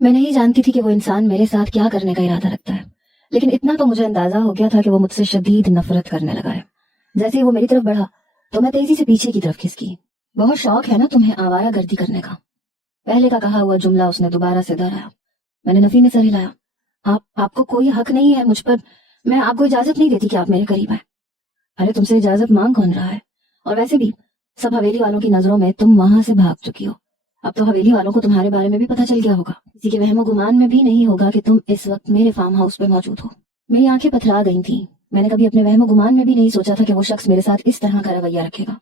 میں نہیں جانتی تھی کہ وہ انسان میرے ساتھ کیا کرنے کا ارادہ رکھتا ہے، لیکن اتنا تو مجھے اندازہ ہو گیا تھا کہ وہ مجھ سے شدید نفرت کرنے لگا ہے۔ جیسے ہی وہ میری طرف بڑھا تو میں تیزی سے پیچھے کی طرف کھسکی۔ بہت شوق ہے نا تمہیں آوارہ گردی کرنے کا؟ پہلے کا کہا ہوا جملہ اس نے دوبارہ سے دہرایا۔ میں نے نفی میں سر ہلایا۔ آپ کو کوئی حق نہیں ہے مجھ پر، میں آپ کو اجازت نہیں دیتی کہ آپ میرے قریب آئیں۔ ارے تم سے اجازت مانگ کون رہا ہے؟ اور ویسے بھی سب حویلی والوں کی نظروں میں تم وہاں سے بھاگ چکی ہو، اب تو حویلی والوں کو تمہارے بارے میں بھی پتہ چل گیا ہوگا، کسی کے وہم و گمان میں بھی نہیں ہوگا کہ تم اس وقت میرے فارم ہاؤس پہ موجود ہو۔ میری آنکھیں پتھرا گئی تھیں، میں نے کبھی اپنے وہم و گمان میں بھی نہیں سوچا تھا کہ وہ شخص میرے ساتھ اس طرح کا رویہ رکھے گا۔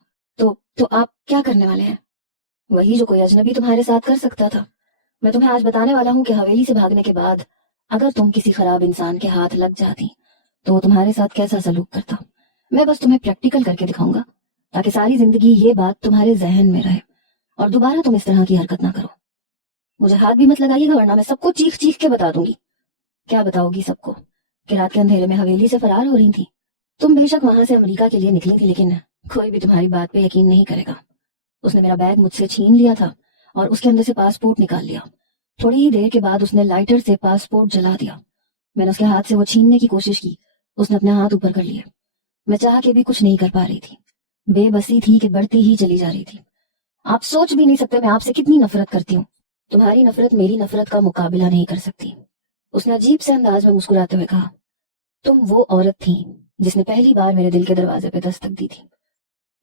تو آپ کیا کرنے والے ہیں؟ وہی جو کوئی اجنبی تمہارے ساتھ کر سکتا تھا۔ میں تمہیں آج بتانے والا ہوں کہ حویلی سے بھاگنے کے بعد اگر تم کسی خراب انسان کے ہاتھ لگ جاتی تو وہ تمہارے ساتھ کیسا سلوک کرتا۔ میں بس تمہیں پریکٹیکل کر کے دکھاؤں گا تاکہ ساری زندگی یہ بات تمہارے ذہن میں رہے اور دوبارہ تم اس طرح کی حرکت نہ کرو۔ مجھے ہاتھ بھی مت لگائیے گا ورنہ میں سب کو چیخ چیخ کے بتا دوں گی۔ کیا بتاؤ گی سب کو؟ کہ رات کے اندھیرے میں حویلی سے فرار ہو رہی تھی؟ تم بے شک وہاں سے امریکہ کے لیے نکلی تھی، لیکن کوئی بھی تمہاری بات پہ یقین نہیں کرے گا۔ اس نے میرا بیگ مجھ سے چھین لیا تھا اور اس کے اندر سے پاسپورٹ نکال لیا۔ تھوڑی ہی دیر کے بعد اس نے لائٹر سے پاسپورٹ جلا دیا۔ میں نے اس کے ہاتھ سے وہ چھیننے کی کوشش کی، اس نے اپنے ہاتھ اوپر کر لیے۔ میں چاہ کے بھی کچھ نہیں کر پا رہی تھی، بے بسی تھی کہ بڑھتی ہی چلی جا رہی تھی۔ آپ سوچ بھی نہیں سکتے میں آپ سے کتنی نفرت کرتی ہوں۔ تمہاری نفرت میری نفرت کا مقابلہ نہیں کر سکتی۔ اس نے عجیب سے انداز میں مسکراتے ہوئے کہا، تم وہ عورت تھی جس نے پہلی بار میرے دل کے دروازے پہ دستک دی تھی۔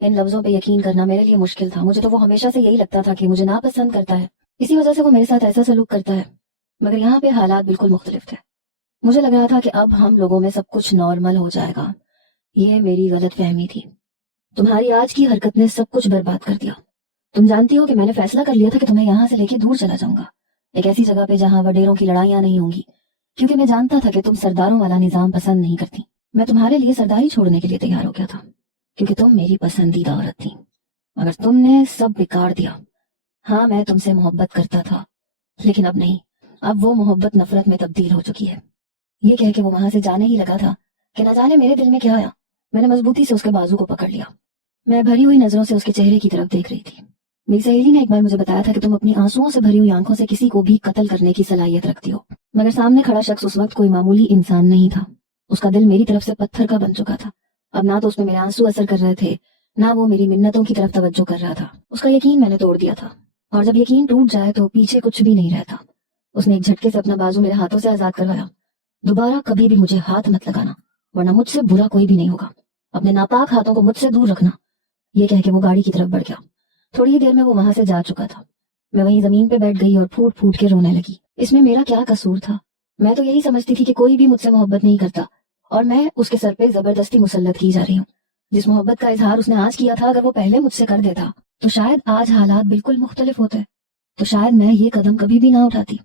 ان لفظوں پہ یقین کرنا میرے لیے مشکل تھا، مجھے تو وہ ہمیشہ سے یہی لگتا تھا کہ مجھے ناپسند کرتا ہے، اسی وجہ سے وہ میرے ساتھ ایسا سلوک کرتا ہے، مگر یہاں پہ حالات بالکل مختلف تھے۔ مجھے لگ رہا تھا کہ اب ہم لوگوں میں سب کچھ نارمل ہو جائے گا۔ یہ میری غلط فہمی تھی۔ تمہاری آج کی حرکت نے سب کچھ برباد کر دیا۔ تم جانتی ہو کہ میں نے فیصلہ کر لیا تھا کہ تمہیں یہاں سے لے کے دور چلا جاؤں گا، ایک ایسی جگہ پہ جہاں وڈیروں کی لڑائیاں نہیں ہوں گی، کیونکہ میں جانتا تھا کہ تم سرداروں والا نظام پسند نہیں کرتی۔ میں تمہارے لیے سرداری چھوڑنے کے لیے تیار ہو گیا تھا کیونکہ تم میری پسندیدہ عورت تھی، مگر تم نے سب بگاڑ دیا۔ ہاں میں تم سے محبت کرتا تھا، لیکن اب نہیں، اب وہ محبت نفرت میں تبدیل ہو چکی ہے۔ یہ کہہ کے وہ وہاں سے جانے ہی لگا تھا کہ نہ جانے میرے دل میں کیا آیا۔ میں نے مضبوطی سے اس کے بازو کو پکڑ لیا۔ میں بھری ہوئی نظروں سے اس کے چہرے کی طرف دیکھ رہی تھی۔ میری سہیلی نے ایک بار مجھے بتایا تھا کہ تم اپنی آنسوؤں سے بھری ہوئی آنکھوں سے کسی کو بھی قتل کرنے کی صلاحیت رکھتی ہو، مگر سامنے کھڑا شخص اس وقت کوئی معمولی انسان نہیں تھا۔ اس کا دل میری طرف سے پتھر کا بن چکا تھا۔ اب نہ تو اس میں میرے آنسو اثر کر رہے تھے، نہ وہ میری منتوں کی طرف توجہ کر رہا تھا۔ اس کا یقین میں نے توڑ دیا تھا، اور جب یقین ٹوٹ جائے تو پیچھے کچھ بھی نہیں رہتا۔ اس نے ایک جھٹکے سے اپنا بازو میرے ہاتھوں سے آزاد کروایا۔ دوبارہ کبھی بھی مجھے ہاتھ مت لگانا ورنہ مجھ سے برا کوئی بھی نہیں ہوگا، اپنے ناپاک ہاتھوں کو مجھ سے دور رکھنا۔ یہ کہہ کے وہ گاڑی کی طرف بڑھ گیا۔ تھوڑی ہی دیر میں وہ وہاں سے جا چکا تھا۔ میں وہیں زمین پہ بیٹھ گئی اور پھوٹ پھوٹ کے رونے لگی۔ اس میں میرا کیا قصور تھا؟ میں تو یہی سمجھتی تھی کہ کوئی بھی مجھ سے محبت نہیں کرتا اور میں اس کے سر پہ زبردستی مسلط کی جا رہی ہوں۔ جس محبت کا اظہار اس نے آج کیا تھا، اگر وہ پہلے مجھ سے کر دیتا تو شاید آج حالات بالکل مختلف ہوتے، تو شاید میں یہ قدم کبھی بھی نہ اٹھاتی۔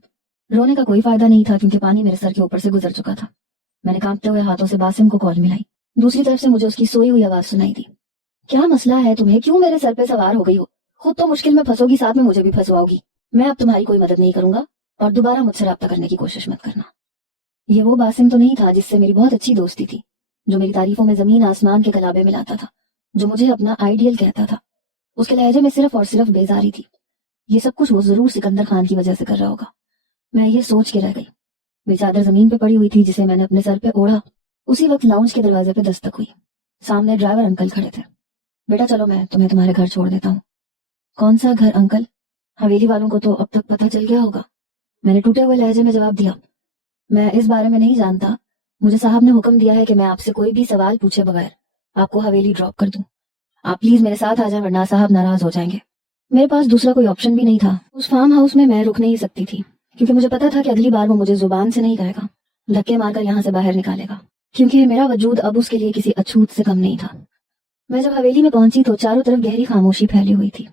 رونے کا کوئی فائدہ نہیں تھا کیونکہ پانی میرے سر کے اوپر سے گزر چکا تھا۔ میں نے کانپتے ہوئے ہاتھوں سے باسم کو کال ملائی۔ دوسری طرف سے مجھے اس کی سوئی ہوئی آواز سنائی دی۔ کیا مسئلہ ہے تمہیں؟ کیوں میرے سر پہ سوار ہو گئی ہو؟ خود تو مشکل میں پھنسو گی، ساتھ میں مجھے بھی پھنسواؤ گی۔ میں اب تمہاری کوئی مدد نہیں کروں گا اور دوبارہ مجھ سے رابطہ کرنے کی کوشش مت کرنا۔ یہ وہ باسم تو نہیں تھا جس سے میری بہت اچھی دوستی تھی، جو میری تعریفوں میں زمین آسمان کے گلابے ملاتا تھا، جو مجھے اپنا آئیڈیل کہتا تھا۔ اس کے لہجے میں صرف اور صرف بیزاری تھی۔ یہ سب کچھ وہ ضرور سکندر خان کی وجہ سے کر رہا ہوگا۔ میں یہ سوچ کے رہ گئی۔ میری چادر زمین پہ پڑی ہوئی تھی جسے میں نے اپنے سر پہ اوڑھا۔ اسی وقت لاؤنج کے دروازے پہ دستک ہوئی۔ سامنے ڈرائیور انکل کھڑے تھے۔ بیٹا چلو میں تمہیں تمہارے گھر چھوڑ دیتا ہوں۔ کون سا گھر انکل؟ حویلی والوں کو تو اب تک پتہ چل گیا ہوگا، میں نے ٹوٹے ہوئے لہجے میں جواب دیا۔ میں اس بارے میں نہیں جانتا، مجھے صاحب نے حکم دیا ہے کہ میں آپ سے کوئی بھی سوال پوچھے بغیر آپ کو حویلی ڈراپ کر دوں۔ آپ پلیز میرے ساتھ آ جائیں ورنہ صاحب ناراض ہو جائیں گے۔ میرے پاس دوسرا کوئی آپشن بھی نہیں تھا۔ اس فارم ہاؤس میں رک نہیں سکتی تھی کیونکہ مجھے پتا تھا کہ اگلی بار وہ مجھے زبان سے نہیں کہے گا، دھکے مار کر یہاں سے باہر نکالے گا، کیونکہ میرا وجود اب اس کے لیے کسی اچھوت سے کم نہیں تھا۔ میں جب حویلی میں پہنچی تو چاروں طرف گہری خاموشی پھیلی ہوئی تھی۔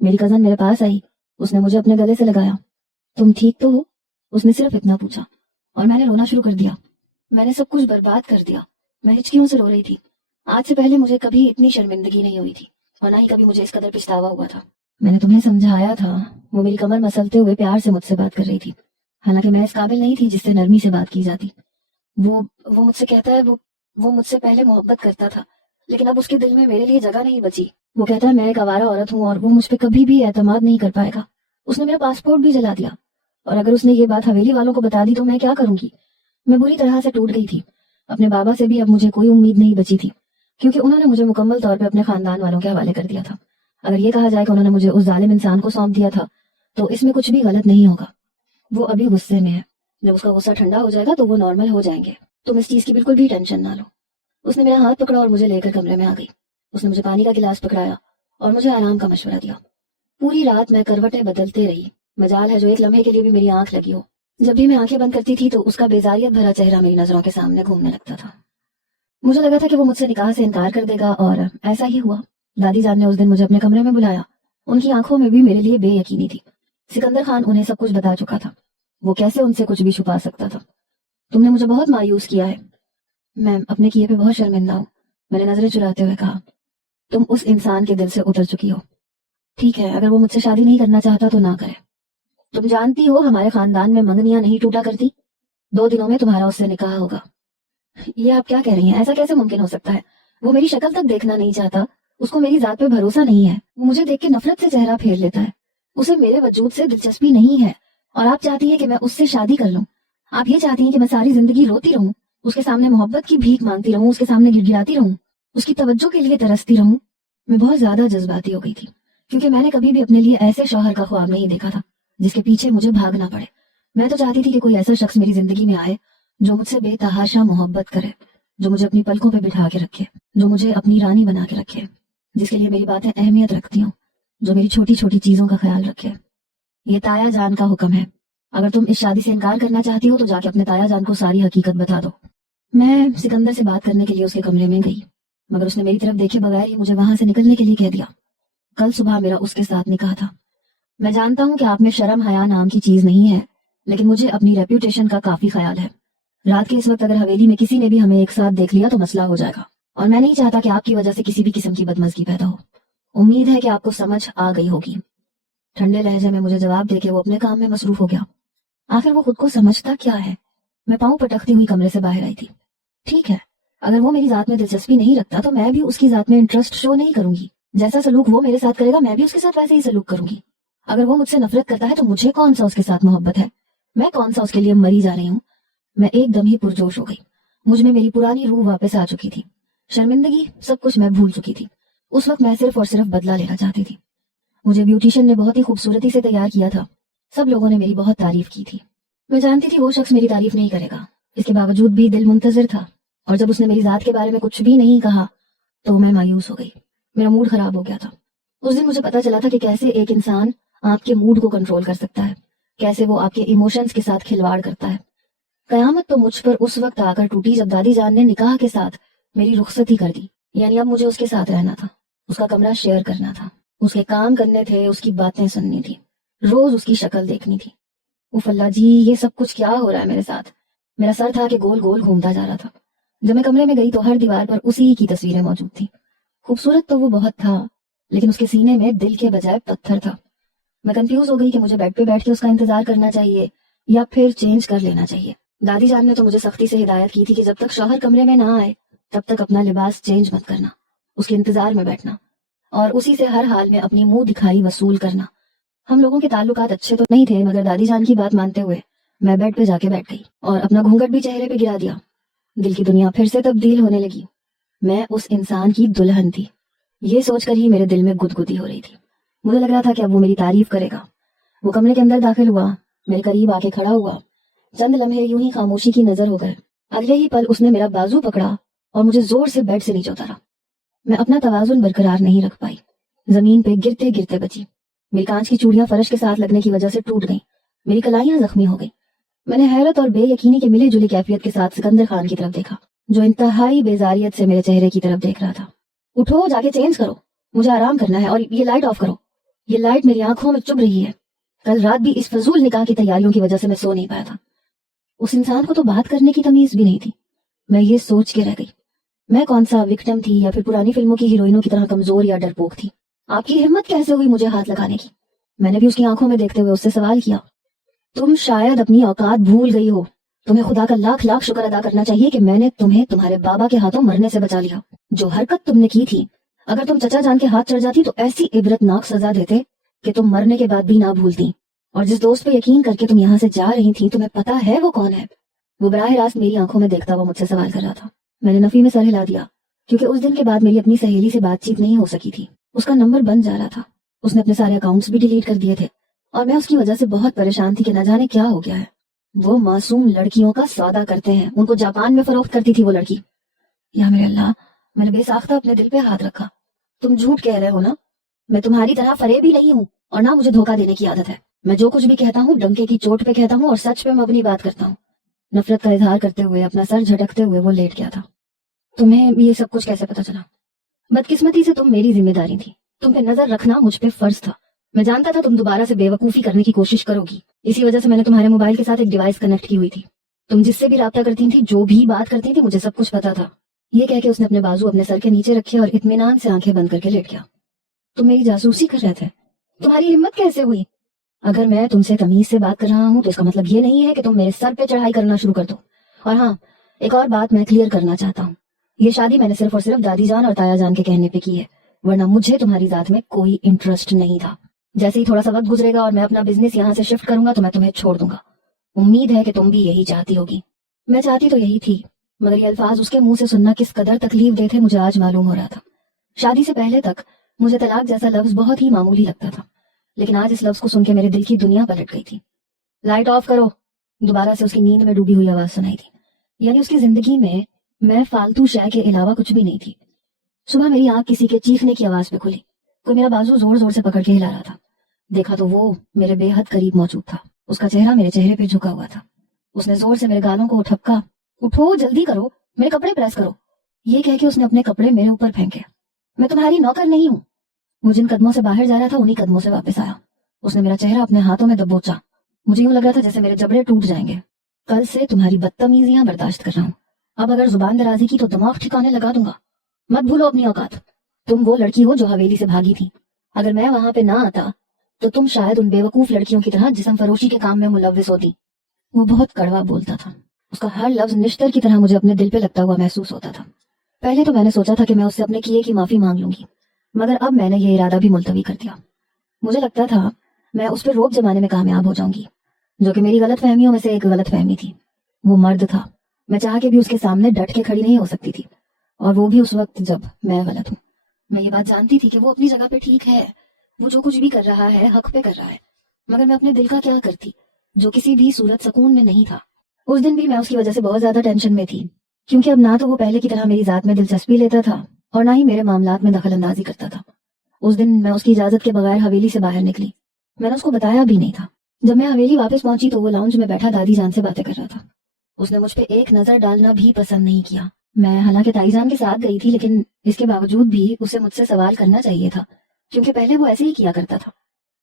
میری کزن میرے پاس آئی، اس نے مجھے اپنے گلے سے لگایا۔ تم ٹھیک تو ہو؟ اس نے صرف اتنا پوچھا اور میں نے رونا شروع کر دیا۔ میں نے سب کچھ برباد کر دیا۔ میں ہچکیوں سے رو رہی تھی۔ آج سے پہلے مجھے کبھی اتنی شرمندگی نہیں ہوئی تھی اور نہ ہی کبھی مجھے اس قدر پچھتاوا ہوا تھا۔ میں نے تمہیں سمجھایا تھا۔ وہ میری کمر مسلتے ہوئے پیار سے مجھ سے بات کر رہی تھی، حالانکہ میں اس قابل نہیں تھی جس سے نرمی سے بات کی جاتی۔ وہ مجھ سے کہتا ہے وہ مجھ سے پہلے محبت کرتا تھا، لیکن اب اس کے دل میں میرے لیے جگہ نہیں بچی۔ وہ کہتا ہے میں ایک آوارہ عورت ہوں اور وہ مجھ پہ کبھی بھی اعتماد نہیں کر پائے گا۔ اس نے میرا پاسپورٹ بھی جلا دیا۔ और अगर उसने ये बात हवेली वालों को बता दी तो मैं क्या करूंगी। मैं बुरी तरह से टूट गई थी। अपने बाबा से भी अब मुझे कोई उम्मीद नहीं बची थी, क्योंकि उन्होंने मुझे मुकम्मल तौर पे अपने खानदान वालों के हवाले कर दिया था। अगर ये कहा जाए कि उन्होंने मुझे उस जालिम इंसान को सौंप दिया था, तो इसमें कुछ भी गलत नहीं होगा। वो अभी गुस्से में है, जब उसका गुस्सा ठंडा हो जाएगा तो वो नॉर्मल हो जाएंगे। तुम इस चीज की बिल्कुल भी टेंशन ना लो। उसने मेरा हाथ पकड़ा और मुझे लेकर कमरे में आ गई। उसने मुझे पानी का गिलास पकड़ाया और मुझे आराम का मशवरा दिया। पूरी रात मैं करवटें बदलते रही। मजाल है जो एक लम्हे के लिए भी मेरी आंख लगी हो। जब भी मैं आंखें बंद करती थी तो उसका बेजारियत भरा चेहरा मेरी नजरों के सामने घूमने लगता था। मुझे लगा था कि वो मुझसे निकाह से इनकार कर देगा, और ऐसा ही हुआ। दादी जान ने उस दिन मुझे अपने कमरे में बुलाया। उनकी आंखों में भी मेरे लिए बेयकीनी थी। सिकंदर खान उन्हें सब कुछ बता चुका था। वो कैसे उनसे कुछ भी छुपा सकता था। तुमने मुझे बहुत मायूस किया है। मैं अपने किए पे बहुत शर्मिंदा हूँ, मैंने नजरें चुराते हुए कहा। तुम उस इंसान के दिल से उतर चुकी हो। ठीक है, अगर वो मुझसे शादी नहीं करना चाहता तो ना करे। तुम जानती हो हमारे खानदान में मंगनियां नहीं टूटा करती। 2 दिनों में तुम्हारा उससे निकाह होगा। ये आप क्या कह रही हैं? ऐसा कैसे मुमकिन हो सकता है? वो मेरी शक्ल तक देखना नहीं चाहता। उसको मेरी जात पे भरोसा नहीं है। वो मुझे देख के नफरत से चेहरा फेर लेता है। उसे मेरे वजूद से दिलचस्पी नहीं है। और आप चाहती है कि मैं उससे शादी कर लूं। आप ये चाहती हैं कि मैं सारी जिंदगी रोती रहूं, उसके सामने मोहब्बत की भीख मांगती रहूं, उसके सामने गिड़गिड़ाती रहूं, उसकी तवज्जो के लिए तरसती रहूं। मैं बहुत ज्यादा जज्बाती हो गई थी, क्योंकि मैंने कभी भी अपने लिए ऐसे शौहर का ख्वाब नहीं देखा था जिसके पीछे मुझे भागना पड़े। मैं तो चाहती थी कि कोई ऐसा शख्स मेरी जिंदगी में आए जो मुझसे बेतहाशा मोहब्बत करे, जो मुझे अपनी पलकों पे बिठा के रखे, जो मुझे अपनी रानी बना के रखे, जिसके लिए मेरी बातें अहमियत रखती हूँ, जो मेरी छोटी छोटी चीजों का ख्याल रखे। ये ताया जान का हुक्म है। अगर तुम इस शादी से इनकार करना चाहती हो तो जाके अपने ताया जान को सारी हकीकत बता दो। मैं सिकंदर से बात करने के लिए उसके कमरे में गई, मगर उसने मेरी तरफ देखे बगैर ही मुझे वहां से निकलने के लिए कह दिया। कल सुबह मेरा उसके साथ निकाह था। मैं जानता हूँ कि आप में शर्म हया नाम की चीज नहीं है, लेकिन मुझे अपनी रेप्यूटेशन का काफी ख्याल है। रात के इस वक्त अगर हवेली में किसी ने भी हमें एक साथ देख लिया तो मसला हो जाएगा, और मैं नहीं चाहता कि आपकी वजह से किसी भी किस्म की बदमज़गी पैदा हो। उम्मीद है कि आपको समझ आ गई होगी। ठंडे लहजे में मुझे जवाब देके वो अपने काम में मसरूफ हो गया। आखिर वो खुद को समझता क्या है। मैं पाँव पटकती हुई कमरे से बाहर आई थी। ठीक है, अगर वो मेरी जात में दिलचस्पी नहीं रखता तो मैं भी उसकी जात में इंटरेस्ट शो नहीं करूंगी। जैसा सलूक वो मेरे साथ करेगा मैं भी उसके साथ वैसे ही सलूक करूंगी। अगर वो मुझसे नफरत करता है तो मुझे कौन सा उसके साथ मोहब्बत है? मैं कौन सा उसके लिए मरी जा रही हूँ? मैं एकदम ही पुरजोश हो गई। मुझ में मेरी पुरानी रूह वापस आ चुकी थी। शर्मिंदगी सब कुछ मैं भूल चुकी थी। उस वक्त मैं सिर्फ और सिर्फ बदला लेना चाहती थी। मुझे ब्यूटिशियन ने बहुत ही खूबसूरती से तैयार किया था। सब लोगों ने मेरी बहुत तारीफ की थी। मैं जानती थी वो शख्स मेरी तारीफ नहीं करेगा, इसके बावजूद भी दिल मुंतजर था। और जब उसने मेरी जात के बारे में कुछ भी नहीं कहा तो मैं मायूस हो गई। मेरा मूड खराब हो गया था। उस दिन मुझे पता चला था कि कैसे एक इंसान आपके मूड को कंट्रोल कर सकता है, कैसे वो आपके इमोशंस के साथ खिलवाड़ करता है। कयामत तो मुझ पर उस वक्त आकर टूटी जब दादी जान ने निकाह के साथ मेरी रुखसती कर दी। यानी अब मुझे उसके साथ रहना था, उसका कमरा शेयर करना था, उसके काम करने थे, उसकी बातें सुननी थी, रोज उसकी शक्ल देखनी थी। उफ अल्लाह जी, ये सब कुछ क्या हो रहा है मेरे साथ? मेरा सर था कि गोल गोल घूमता जा रहा था। जब मैं कमरे में गई तो हर दीवार पर उसी की तस्वीरें मौजूद थी। खूबसूरत तो वो बहुत था, लेकिन उसके सीने में दिल के बजाय पत्थर था। मैं कंफ्यूज हो गई कि मुझे बेड पे बैठ के उसका इंतजार करना चाहिए या फिर चेंज कर लेना चाहिए। दादी जान ने तो मुझे सख्ती से हिदायत की थी कि जब तक शौहर कमरे में ना आए तब तक अपना लिबास चेंज मत करना, उसके इंतजार में बैठना और उसी से हर हाल में अपनी मुंह दिखाई वसूल करना। हम लोगों के ताल्लुकात अच्छे तो नहीं थे, मगर दादी जान की बात मानते हुए मैं बेड पे जाके बैठ गई और अपना घूंघट भी चेहरे पे गिरा दिया। दिल की दुनिया फिर से तब्दील होने लगी। मैं उस इंसान की दुल्हन थी। ये सोचकर ही मेरे दिल में गुदगुदी हो रही थी। मुझे लग रहा था कि अब वो मेरी तारीफ करेगा। वो कमरे के अंदर दाखिल हुआ, मेरे करीब आके खड़ा हुआ। चंद लम्हे यूं ही खामोशी की नजर हो गए। अगले ही पल उसने मेरा बाजू पकड़ा और मुझे जोर से बेड से नीचे उतारा। मैं अपना तवाजुन बरकरार नहीं रख पाई, जमीन पे गिरते गिरते बची। मेरी कांच की चूड़ियां फर्श के साथ लगने की वजह से टूट गईं। मेरी कलाइयां जख्मी हो गईं। मैंने हैरत और बेयकीनी के मिली जुली कैफियत के साथ सिकंदर खान की तरफ देखा, जो इंतहाई बेजारियत से मेरे चेहरे की तरफ देख रहा था। उठो, जाके चेंज करो, मुझे आराम करना है, और ये लाइट ऑफ करो। ये लाइट मेरी आंखों में चुभ रही है। कल रात भी इस फजूल निकाह की तैयारियों की वजह से मैं सो नहीं पाया था। उस इंसान को तो बात करने की तमीज भी नहीं थी। मैं ये सोच के रह गई, मैं कौन सा विक्टिम थी या फिर पुरानी फिल्मों की हीरोइनों की तरह कमजोर या डरपोक थी? आपकी हिम्मत कैसे हुई मुझे हाथ लगाने की? मैंने भी उसकी आंखों में देखते हुए उससे सवाल किया, तुम शायद अपनी औकात भूल गई हो। तुम्हें खुदा का लाख लाख शुक्र अदा करना चाहिए कि मैंने तुम्हें तुम्हारे बाबा के हाथों मरने से बचा लिया। जो हरकत तुमने की थी, अगर तुम चचा जान के हाथ चढ़ जाती तो ऐसी इबरतनाक सजा देते कि तुम मरने के बाद भी ना भूलती। और जिस दोस्त पे यकीन करके तुम यहाँ से जा रही थी, तुम्हें पता है वो कौन है? वो बराह रास्त मेरी आंखों में देखता हुआ मुझसे सवाल कर रहा था। मैंने नफी में सर हिला दिया, क्योंकि उस दिन के बाद मेरी अपनी सहेली से बातचीत नहीं हो सकी थी। उसका नंबर बंद जा रहा था, उसने अपने सारे अकाउंट्स भी डिलीट कर दिए थे, और मैं उसकी वजह से बहुत परेशान थी कि न जाने क्या हो गया है। वो मासूम लड़कियों का सौदा करते हैं, उनको जापान में फरोख्त करती थी वो लड़की। या मेरे अल्लाह, मैंने बेसाख्ता अपने दिल पे हाथ रखा। तुम झूठ कह रहे हो ना? मैं तुम्हारी तरह फरेब ही नहीं हूँ, और ना मुझे धोखा देने की आदत है। मैं जो कुछ भी कहता हूँ डंके की चोट पे कहता हूँ, और सच पे मैं अपनी बात करता हूँ। नफरत का इजहार करते हुए, अपना सर झटकते हुए वो लेट गया था। तुम्हें ये सब कुछ कैसे पता चला? बदकिस्मती से तुम मेरी जिम्मेदारी थी, तुम पे नजर रखना मुझ पे फर्ज था। मैं जानता था तुम दोबारा से बेवकूफी करने की कोशिश करोगी, इसी वजह से मैंने तुम्हारे मोबाइल के साथ एक डिवाइस कनेक्ट की हुई थी। तुम जिससे भी राब्ता करती थी, जो भी बात करती थी, मुझे सब कुछ पता था। ये कह के उसने अपने बाजू अपने सर के नीचे रखे और इत्मीनान से आंखें बंद करके लेट गया। तुम मेरी जासूसी कर रहे थे? तुम्हारी हिम्मत कैसे हुई? अगर मैं तुमसे तमीज से बात कर रहा हूँ तो इसका मतलब ये नहीं है कि तुम मेरे सर पे चढ़ाई करना शुरू कर दो। और हाँ, एक और बात मैं क्लियर करना चाहता हूँ, ये शादी मैंने सिर्फ और सिर्फ दादी जान और ताया जान के कहने पे की है, वरना मुझे तुम्हारी जात में कोई इंटरेस्ट नहीं था। जैसे ही थोड़ा सा वक्त गुजरेगा और मैं अपना बिजनेस यहाँ से शिफ्ट करूंगा तो मैं तुम्हें छोड़ दूंगा। उम्मीद है कि तुम भी यही चाहती होगी। मैं चाहती तो यही थी, मगर ये अल्फाज उसके मुंह से सुनना किस कदर तकलीफ दे थे मुझे आज मालूम हो रहा था। शादी से पहले तक मुझे तलाक जैसा लफ्ज बहुत ही मामूली लगता था, लेकिन आज इस लफ्ज को सुन के मेरे दिल की दुनिया पलट गई थी। लाइट ऑफ करो, दोबारा से उसकी नींद में डूबी हुई आवाज सुनाई थी। यानी उसकी जिंदगी में मैं फालतू शय के अलावा कुछ भी नहीं थी। सुबह मेरी आंख किसी के चीखने की आवाज पे खुली। कोई मेरा बाजू जोर जोर से पकड़ के हिला रहा था। देखा तो वो मेरे बेहद करीब मौजूद था। उसका चेहरा मेरे चेहरे पे झुका हुआ था। उसने जोर से मेरे गालों को ठपका, उठो जल्दी करो, मेरे कपड़े प्रेस करो। ये कह के उसने अपने कपड़े मेरे ऊपर फेंके। मैं तुम्हारी नौकर नहीं हूँ। वो जिन कदमों से बाहर जा रहा था उन्हीं कदमों से वापस आया। उसने मेरा चेहरा अपने हाथों में दबोचा। मुझे यूं लग रहा था जैसे मेरे जबड़े टूट जाएंगे। कल से तुम्हारी बदतमीजियां बर्दाश्त कर रहा हूँ। अब अगर जुबान दराजी की तो दिमाग ठिकाने लगा दूंगा। मत भूलो अपनी औकात। तुम वो लड़की हो जो हवेली से भागी थी। अगर मैं वहां पे ना आता तो तुम शायद उन बेवकूफ लड़कियों की तरह जिस्म फरोशी के काम में मुलव्विस होती। वो बहुत कड़वा बोलता था। उसका हर लफ्ज निश्तर की तरह मुझे अपने दिल पे लगता हुआ महसूस होता था। पहले तो मैंने सोचा था कि मैं उससे अपने किए की माफी मांग लूंगी, मगर अब मैंने ये इरादा भी मुलतवी कर दिया। मुझे लगता था मैं उस पर रोक जमाने में कामयाब हो जाऊंगी, जो कि मेरी गलत फहमियों में से एक गलत फहमी थी। वो मर्द था, मैं चाह के भी उसके सामने डट के खड़ी नहीं हो सकती थी, और वो भी उस वक्त जब मैं गलत हूँ। मैं ये बात जानती थी कि वो अपनी जगह पे ठीक है, वो जो कुछ भी कर रहा है हक पे कर रहा है, मगर मैं अपने दिल का क्या करती, जो किसी भी सूरत सुकून में नहीं था। उस दिन भी मैं उसकी वजह से बहुत ज्यादा टेंशन में थी, क्योंकि अब ना तो वो पहले की तरह मेरी जात में दिलचस्पी लेता था और ना ही मेरे मामलात में दखल अंदाजी करता था। उस दिन मैं उसकी इजाजत के बगैर हवेली से बाहर निकली। मैंने उसको बताया भी नहीं था। जब मैं हवेली वापस पहुंची तो वो लाउंज में बैठा दादी जान से बातें कर रहा था। उसने मुझ पे एक नजर डालना भी पसंद नहीं किया। मैं हालांकि ताई जान के साथ गई थी, लेकिन इसके बावजूद भी उसे मुझसे सवाल करना चाहिए था, क्योंकि पहले वो ऐसे ही किया करता था।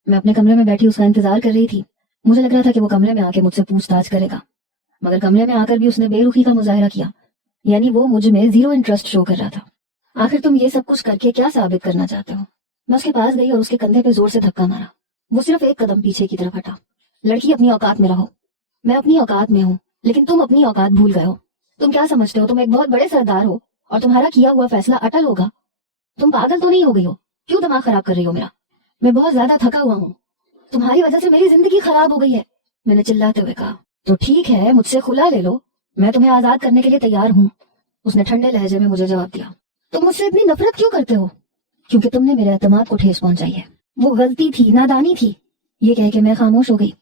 मैं अपने कमरे में बैठी उसका इंतजार कर रही थी। मुझे लग रहा था कि वो कमरे में आके मुझसे पूछताछ करेगा, मगर कमरे में आकर भी उसने बेरुखी का मुजाहरा किया, यानी वो मुझ में जीरो इंटरेस्ट शो कर रहा था। आखिर तुम ये सब कुछ करके क्या साबित करना चाहते हो? मैं उसके पास गई और उसके कंधे पे जोर से धक्का मारा। वो सिर्फ एक कदम पीछे की तरफ हटा। लड़की, अपनी औकात में रहो। मैं अपनी औकात में हूँ, लेकिन तुम अपनी औकात भूल गए हो। तुम क्या समझते हो तुम एक बहुत बड़े सरदार हो और तुम्हारा किया हुआ फैसला अटल होगा? तुम पागल तो नहीं हो गई हो? क्यों दिमाग खराब कर रही हो मेरा? मैं बहुत ज्यादा थका हुआ हूँ। तुम्हारी वजह से मेरी जिंदगी खराब हो गई है, मैंने चिल्लाते हुए कहा। तो ठीक है, मुझसे खुला ले लो, मैं तुम्हें आजाद करने के लिए तैयार हूँ, उसने ठंडे लहजे में मुझे जवाब दिया। तुम मुझसे इतनी नफरत क्यों करते हो? क्योंकि तुमने मेरे एतमाद को ठेस पहुंचाई है। वो गलती थी, नादानी थी। ये कह के मैं खामोश हो गई।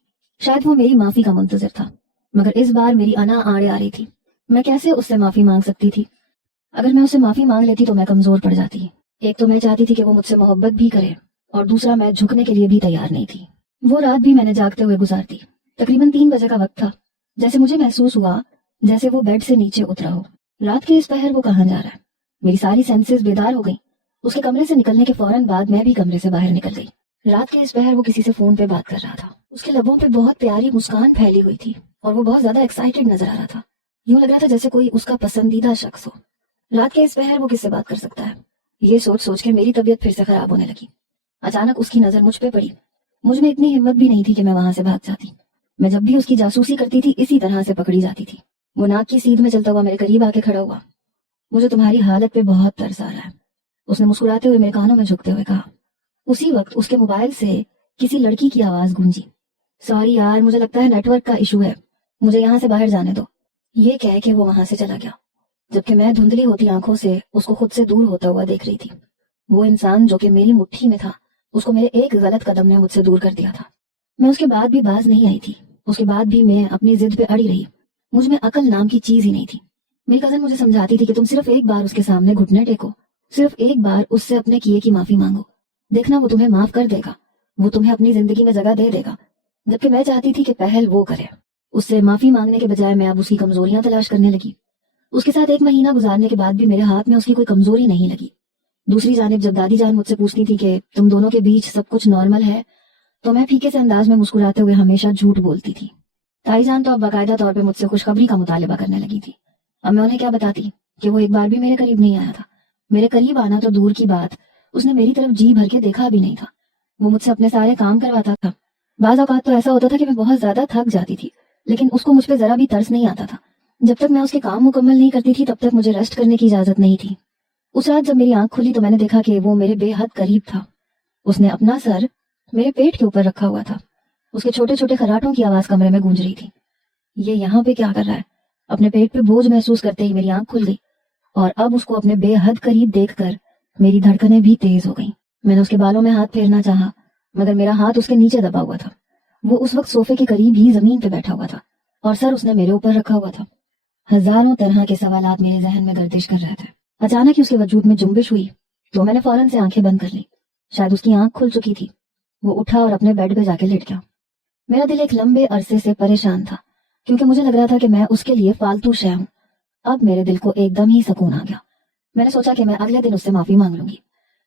शायद वो मेरी माफी का मुंतजिर था, मगर इस बार मेरी अना आड़े आ रही थी। मैं कैसे उससे माफी मांग सकती थी? अगर मैं उससे माफी मांग लेती तो मैं कमजोर पड़ जाती। एक तो मैं चाहती थी कि वो मुझसे मोहब्बत भी करे, और दूसरा मैं झुकने के लिए भी तैयार नहीं थी। वो रात भी मैंने जागते हुए गुजार दी। तकरीबन 3 बजे का वक्त था। जैसे मुझे महसूस हुआ जैसे वो बेड से नीचे उतरा हो। रात के इस पहर वो कहाँ जा रहा है? मेरी सारी सेंसेस बेदार हो गई। उसके कमरे से निकलने के फौरन बाद मैं भी कमरे से बाहर निकल गई। रात के इस पहर वो किसी से फोन पे बात कर रहा था। उसके लबों पे बहुत प्यारी मुस्कान फैली हुई थी और वो बहुत ज्यादा एक्साइटेड नजर आ रहा था। यूं लग रहा था जैसे कोई उसका पसंदीदा शख्स हो। रात के इस पहर वो किससे बात कर सकता है? ये सोच सोच के मेरी तबीयत फिर से खराब होने लगी। अचानक उसकी नजर मुझ पे पड़ी। मुझ में इतनी हिम्मत भी नहीं थी कि मैं वहां से भाग जाती। मैं जब भी उसकी जासूसी करती थी इसी तरह से पकड़ी जाती थी। वो नाक की सीध में चलता हुआ मेरे करीब आके खड़ा हुआ। मुझे तुम्हारी हालत पे बहुत तरस आ रहा है, उसने मुस्कुराते हुए मेरे कानों में झुकते हुए कहा। उसी वक्त उसके मोबाइल से किसी लड़की की आवाज गूंजी। सॉरी यार, मुझे लगता है नेटवर्क का इशू है, मुझे यहाँ से बाहर जाने दो। ये कह के वो वहां से चला गया, जबकि मैं धुंधली होती आंखों से उसको खुद से दूर होता हुआ देख रही थी। वो इंसान जो कि मेरी मुट्ठी में था, उसको मेरे एक गलत कदम ने मुझसे दूर कर दिया था। मैं उसके बाद भी बाज नहीं आई थी, उसके बाद भी मैं अपनी जिद पे अड़ी रही। मुझ में अकल नाम की चीज ही नहीं थी। मेरी कजन मुझे समझाती थी कि तुम सिर्फ एक बार उसके सामने घुटने टेको, सिर्फ एक बार उससे अपने किए की माफी मांगो, देखना वो तुम्हें माफ कर देगा, वो तुम्हें अपनी जिंदगी में जगह दे देगा। जबकि मैं चाहती थी कि पहल वो करे। उससे माफी मांगने के बजाय मैं अब उसकी कमजोरियां तलाश करने लगी। उसके साथ 1 महीना गुजारने के बाद भी मेरे हाथ में उसकी कोई कमजोरी नहीं लगी। दूसरी जानिब जब दादी जान मुझसे पूछती थी कि तुम दोनों के बीच सब कुछ नॉर्मल है, तो मैं फीके से अंदाज में मुस्कुराते हुए हमेशा झूठ बोलती थी। ताई जान तो अब बाकायदा तौर पे मुझसे खुशखबरी का मुतालिबा करने लगी थी। अब मैं उन्हें क्या बताती कि वो एक बार भी मेरे करीब नहीं आया था। मेरे करीब आना तो दूर की बात, उसने मेरी तरफ जी भर के देखा भी नहीं था। वो मुझसे अपने सारे काम करवाता था। बाज़ औक़ात तो ऐसा होता था कि मैं बहुत ज्यादा थक जाती थी, लेकिन उसको मुझ पर जरा भी तरस नहीं आता था। जब तक मैं उसके काम मुकम्मल नहीं करती थी, तब तक मुझे रेस्ट करने की इजाजत नहीं थी। उस रात जब मेरी आंख खुली तो मैंने देखा कि वो मेरे बेहद करीब था। उसने अपना सर मेरे पेट के ऊपर रखा हुआ था। उसके छोटे छोटे खराटों की आवाज कमरे में गूंज रही थी। ये यहाँ पे क्या कर रहा है? अपने पेट पे बोझ महसूस करते ही मेरी आंख खुल गई, और अब उसको अपने बेहद करीब देखकर मेरी धड़कनें भी तेज हो गईं। मैंने उसके बालों में हाथ फेरना चाहा, मगर मेरा हाथ उसके नीचे दबा हुआ था। वो उस वक्त सोफे के करीब ही जमीन पे बैठा हुआ था और सर उसने मेरे ऊपर रखा हुआ था। हजारों तरह के सवालात मेरे जहन में गर्दिश कर रहे थे। अचानक ही उसके वजूद में जुम्बिश हुई तो मैंने फौरन से आंखें बंद कर ली। शायद उसकी आंख खुल चुकी थी। वो उठा और अपने बेड पे जाके लेट गया। मेरा दिल एक लंबे अरसे से परेशान था, क्योंकि मुझे लग रहा था कि मैं उसके लिए फालतू शय हूं। अब मेरे दिल को एकदम ही सुकून आ गया। मैंने सोचा कि मैं अगले दिन उससे माफी मांग लूंगी,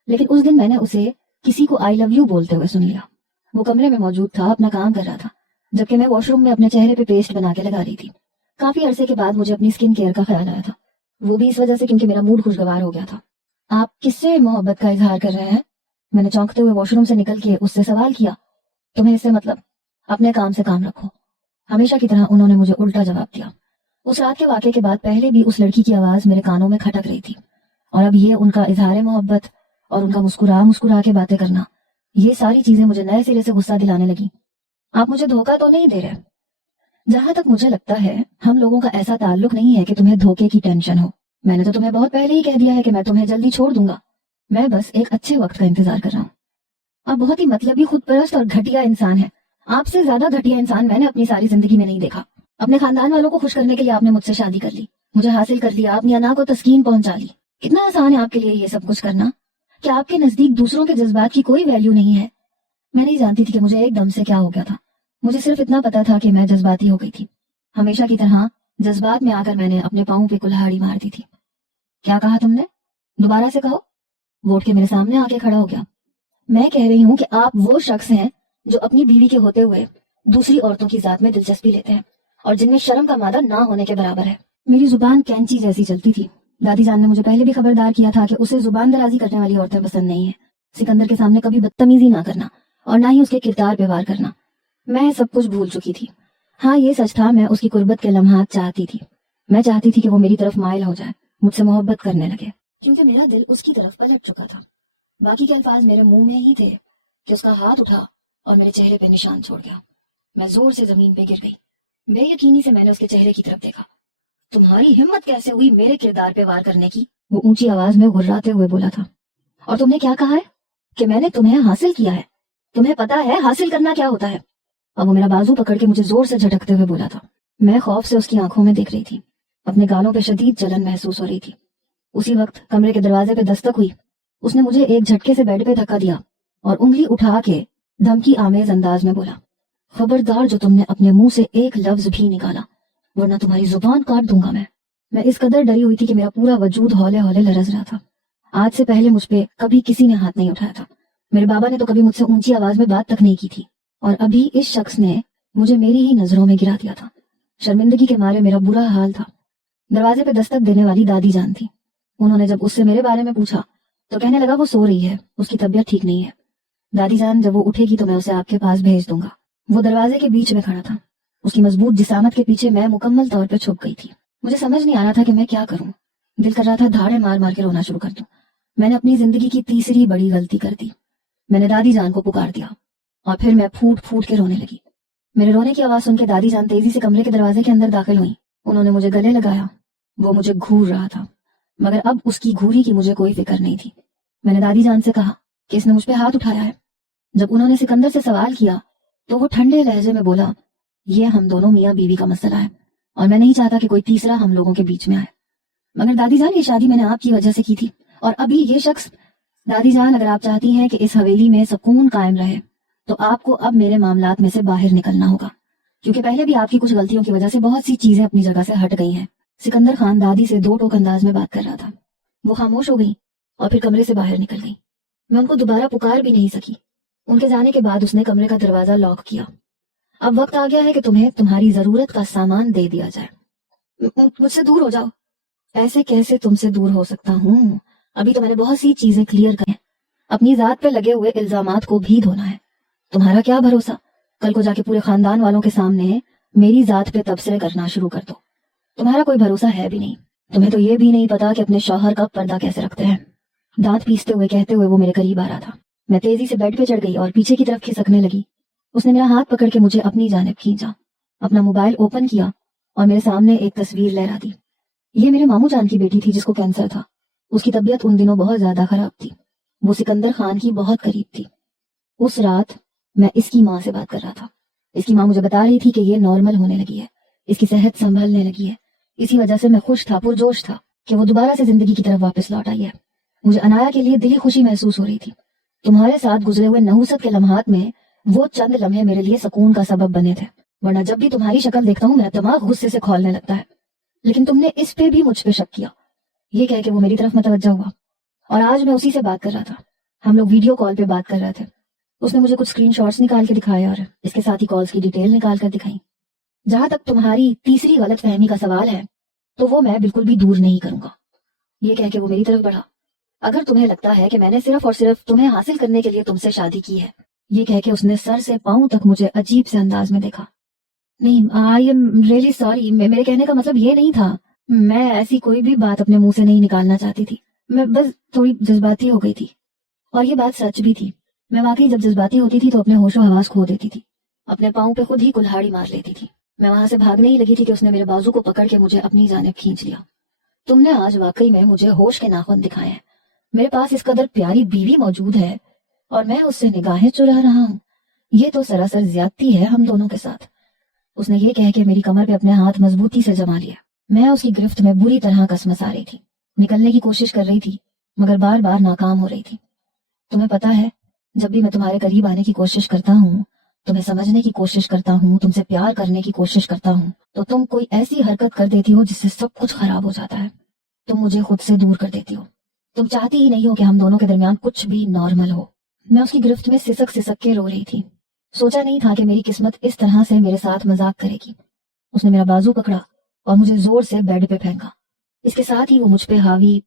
लेकिन उस दिन मैंने उसे किसी को आई लव यू बोलते हुए सुन लिया। वो कमरे में मौजूद था, अपना काम कर रहा था, जबकि मैं वॉशरूम में अपने चेहरे पे पेस्ट बना के लगा रही थी। काफी अरसे के बाद मुझे अपनी स्किन केयर का ख्याल आया था, वो भी इस वजह से क्योंकि मेरा मूड खुशगवार हो गया था। आप किससे मोहब्बत का इजहार कर रहे हैं? मैंने चौंकते हुए वॉशरूम से निकल के उससे सवाल किया। तुम्हें इससे मतलब? अपने काम से काम रखो। हमेशा की तरह उन्होंने मुझे उल्टा जवाब दिया। उस रात के वाकये के बाद पहले भी उस लड़की की आवाज मेरे कानों में खटक रही थी, और अब ये उनका इजहार मोहब्बत और उनका मुस्कुरा मुस्कुरा के बातें करना, ये सारी चीजें मुझे नए सिरे से गुस्सा दिलाने लगी। आप मुझे धोखा तो नहीं दे रहे? जहां तक मुझे लगता है, हम लोगों का ऐसा ताल्लुक नहीं है कि तुम्हें धोखे की टेंशन हो। मैंने तो तुम्हें बहुत पहले ही कह दिया है कि मैं तुम्हें जल्दी छोड़ दूंगा। मैं बस एक अच्छे वक्त का इंतजार कर रहा हूँ। आप बहुत ही मतलबी, खुदपरस्त और घटिया इंसान है। आपसे ज्यादा घटिया इंसान मैंने अपनी सारी जिंदगी में नहीं देखा। अपने खानदान वालों को खुश करने के लिए आपने मुझसे शादी कर ली, मुझे हासिल कर लिया, अपनी अना को तस्कीन पहुंचा ली। कितना आसान है आपके लिए ये सब कुछ करना? क्या आपके नजदीक दूसरों के जज्बात की कोई वैल्यू नहीं है? मैं नहीं जानती थी कि मुझे एकदम से क्या हो गया था। मुझे सिर्फ इतना पता था कि मैं जज्बाती हो गई थी। हमेशा की तरह जज्बात में आकर मैंने अपने पाँव पे कुल्हाड़ी मार दी थी। क्या कहा तुमने? दोबारा से कहो। वो उठ के मेरे सामने आके खड़ा हो गया। मैं कह रही हूँ कि आप वो शख्स हैं जो अपनी बीवी के होते हुए दूसरी औरतों की जात में दिलचस्पी लेते हैं, और जिनमें शर्म का मादा ना होने के बराबर है। मेरी जुबान कैंची जैसी चलती थी। दादी जान ने मुझे पहले भी खबरदार किया था कि उसे जुबान दराजी करने वाली औरतें पसंद नहीं है। सिकंदर के सामने कभी बदतमीजी ना करना, और ना ही उसके किरदार पे वार करना। मैं सब कुछ भूल चुकी थी। हाँ, ये सच था, मैं उसकी कुर्बत के लम्हात चाहती थी। मैं चाहती थी कि वो मेरी तरफ माइल हो जाए, मुझसे मोहब्बत करने लगे, क्योंकि मेरा दिल उसकी तरफ पलट चुका था। बाकी के अल्फाज मेरे मुंह में ही थे कि उसका हाथ उठा और मेरे चेहरे पे निशान छोड़ गया। मैं जोर से जमीन पे गिर गई। बेयकीनी से मैंने उसके चेहरे की तरफ देखा। तुम्हारी हिम्मत कैसे हुई मेरे किरदार पे वार करने की? वो ऊंची आवाज में गुर्राते हुए बोला था। और तुमने क्या कहा है? कि मैंने तुम्हें हासिल किया है। तुम्हें पता है हासिल करना क्या होता है? अब वो मेरा बाजू पकड़ के मुझे जोर से झटकते हुए बोला था। मैं खौफ से उसकी आंखों में देख रही थी। अपने गालों पे शदीद जलन महसूस हो रही थी। उसी वक्त कमरे के दरवाजे पे दस्तक हुई। उसने मुझे एक झटके से बेड पे धक्का दिया और उंगली उठा के धमकी आमेज अंदाज में बोला, खबरदार जो तुमने अपने मुंह से एक लफ्ज भी निकाला, वरना तुम्हारी जुबान काट दूंगा मैं इस कदर डरी हुई थी कि मेरा पूरा वजूद हौले हौले लरज रहा था। आज से पहले मुझ पे कभी किसी ने हाथ नहीं उठाया था। मेरे बाबा ने तो कभी मुझसे ऊंची आवाज में बात तक नहीं की थी, और अभी इस शख्स ने मुझे मेरी ही नजरों में गिरा दिया था। शर्मिंदगी के मारे मेरा बुरा हाल था। दरवाजे पे दस्तक देने वाली दादी जान थी। उन्होंने जब उससे मेरे बारे में पूछा तो कहने लगा वो सो रही है, उसकी तबीयत ठीक नहीं है। दादी जान जब वो उठेगी तो मैं उसे आपके पास भेज दूंगा। वो दरवाजे के बीच में खड़ा था। उसकी मजबूत जिसामत के पीछे मैं मुकम्मल तौर पर छुप गई थी। मुझे समझ नहीं आ रहा था कि मैं क्या करूं। दिल कर रहा था धाड़े मार मार के रोना शुरू कर दूं। मैंने अपनी जिंदगी की तीसरी बड़ी गलती कर दी। मैंने दादी जान को पुकार दिया और फिर मैं फूट फूट के रोने लगी। میرے رونے کی آواز سن کے دادی جان تیزی سے کمرے کے دروازے کے اندر داخل ہوئی. انہوں نے مجھے گلے لگایا. وہ مجھے گھور رہا تھا مگر اب اس کی گھوری کی مجھے کوئی فکر نہیں تھی. میں نے دادی جان سے کہا کہ اس نے مجھ پہ ہاتھ اٹھایا ہے. جب انہوں نے سکندر سے سوال کیا تو وہ ٹھنڈے لہجے میں بولا, یہ ہم دونوں میاں بیوی کا مسئلہ ہے اور میں نہیں چاہتا کہ کوئی تیسرا ہم لوگوں کے بیچ میں آئے. مگر دادی جان, یہ شادی میں نے آپ کی وجہ سے کی تھی اور ابھی یہ شخص. دادی جان, اگر آپ چاہتی ہیں کہ اس حویلی میں سکون قائم رہے تو آپ کو اب میرے معاملات میں سے باہر نکلنا ہوگا, کیونکہ پہلے بھی آپ کی کچھ غلطیوں کی وجہ سے بہت سی چیزیں اپنی جگہ سے ہٹ گئی ہیں. سکندر خان دادی سے دو ٹوک انداز میں بات کر رہا تھا. وہ خاموش ہو گئی اور پھر کمرے سے باہر نکل گئی. میں ان کو دوبارہ پکار بھی نہیں سکی. ان کے جانے کے بعد اس نے کمرے کا دروازہ لاک کیا. اب وقت آ گیا ہے کہ تمہیں تمہاری ضرورت کا سامان دے دیا جائے. مجھ سے دور ہو جاؤ. ایسے کیسے تم سے دور ہو سکتا ہوں؟ ابھی تو میں نے بہت سی چیزیں کلیئر کی ہیں. اپنی ذات پہ لگے ہوئے الزامات کو بھی دھونا ہے. تمہارا کیا بھروسہ, کل کو جا کے پورے خاندان والوں کے سامنے میری ذات پہ تبصرے کرنا شروع کر دو. تمہارا کوئی بھروسہ ہے بھی نہیں. تمہیں تو یہ بھی نہیں پتا کہ اپنے شوہر کا پردہ کیسے رکھتے ہیں. دانت پیستے ہوئے کہتے ہوئے وہ میرے قریب آ رہا تھا. میں تیزی سے بیڈ پہ چڑھ گئی اور پیچھے کی طرف کھسکنے لگی. اس نے میرا ہاتھ پکڑ کے مجھے اپنی جانب کھینچا, اپنا موبائل اوپن کیا اور میرے سامنے ایک تصویر لہرا دی. یہ میرے ماموں جان کی بیٹی تھی جس کو کینسر تھا. اس کی طبیعت ان دنوں بہت زیادہ خراب تھی. وہ سکندر خان کی بہت قریب تھی. اس رات میں اس کی ماں سے بات کر رہا تھا. اس کی ماں مجھے بتا رہی تھی کہ یہ نارمل ہونے لگی ہے, اس کی صحت سنبھلنے لگی ہے. اسی وجہ سے میں خوش تھا, پرجوش تھا کہ وہ دوبارہ سے زندگی کی طرف واپس لوٹ آئی ہے. مجھے انایا کے لیے دلی خوشی محسوس ہو رہی تھی. تمہارے ساتھ گزرے ہوئے نحوست کے لمحات میں وہ چند لمحے میرے لیے سکون کا سبب بنے تھے, ورنہ جب بھی تمہاری شکل دیکھتا ہوں میرا دماغ غصے سے کھولنے لگتا ہے. لیکن تم نے اس پہ بھی مجھ پہ شک کیا. یہ کہہ کے وہ میری طرف متوجہ ہوا اور آج میں اسی سے بات کر رہا تھا. ہم لوگ ویڈیو کال پہ بات کر رہے تھے. اس نے مجھے کچھ اسکرین شاٹس نکال کے دکھائے اور اس کے ساتھ ہی کالز کی ڈیٹیل نکال کر دکھائی. جہاں تک تمہاری تیسری غلط فہمی کا سوال ہے تو وہ میں بالکل بھی دور نہیں کروں گا. یہ کہہ کے وہ میری طرف بڑھا. اگر تمہیں لگتا ہے کہ میں نے صرف اور صرف تمہیں حاصل کرنے کے لیے تم سے شادی کی ہے. یہ کہہ کے اس نے سر سے پاؤں تک مجھے عجیب سے انداز میں دیکھا. نہیں, آئی ایم ریئلی سوری. میرے کہنے کا مطلب یہ نہیں تھا. میں ایسی کوئی بھی بات اپنے منہ سے نہیں نکالنا چاہتی تھی. میں بس تھوڑی جذباتی ہو گئی تھی. اور یہ بات سچ بھی تھی. میں واقعی جب جذباتی ہوتی تھی تو اپنے ہوش و حواس کھو دیتی تھی, اپنے پاؤں پہ خود ہی کلہاڑی مار لیتی تھی. میں وہاں سے بھاگنے ہی لگی تھی کہ اس نے میرے بازو کو پکڑ کے مجھے اپنی جانب کھینچ لیا. تم نے آج واقعی میں مجھے ہوش کے ناخن دکھائے ہیں. میرے پاس اس قدر پیاری بیوی موجود ہے اور میں اس سے نگاہیں چرا رہا ہوں. یہ تو سراسر زیادتی ہے ہم دونوں کے ساتھ. اس نے یہ کہہ کے میری کمر پہ اپنے ہاتھ مضبوطی سے جما لیا. میں اس کی گرفت میں بری طرح کسمس آ رہی تھی. نکلنے کی کوشش کر رہی تھی مگر بار بار ناکام ہو رہی تھی. تمہیں پتا ہے, جب بھی میں تمہارے قریب آنے کی کوشش کرتا ہوں, تمہیں سمجھنے کی کوشش کرتا ہوں, تم سے پیار کرنے کی کوشش کرتا ہوں, تو تم کوئی ایسی حرکت کر دیتی ہو جس سے سب کچھ خراب ہو جاتا ہے. تم مجھے خود سے دور کر دیتی ہو. تم چاہتی ہی نہیں ہو کہ ہم دونوں کے درمیان کچھ بھی نارمل ہو. میں اس کی گرفت میں سسک سسک کے رو رہی تھی. سوچا نہیں تھا کہ میری قسمت اس طرح سے میرے ساتھ مذاق کرے گی. اس نے میرا بازو پکڑا اور مجھے زور سے بیڈ پہ پھینکا. اس کے ساتھ ہی وہ مجھ پہ حاوی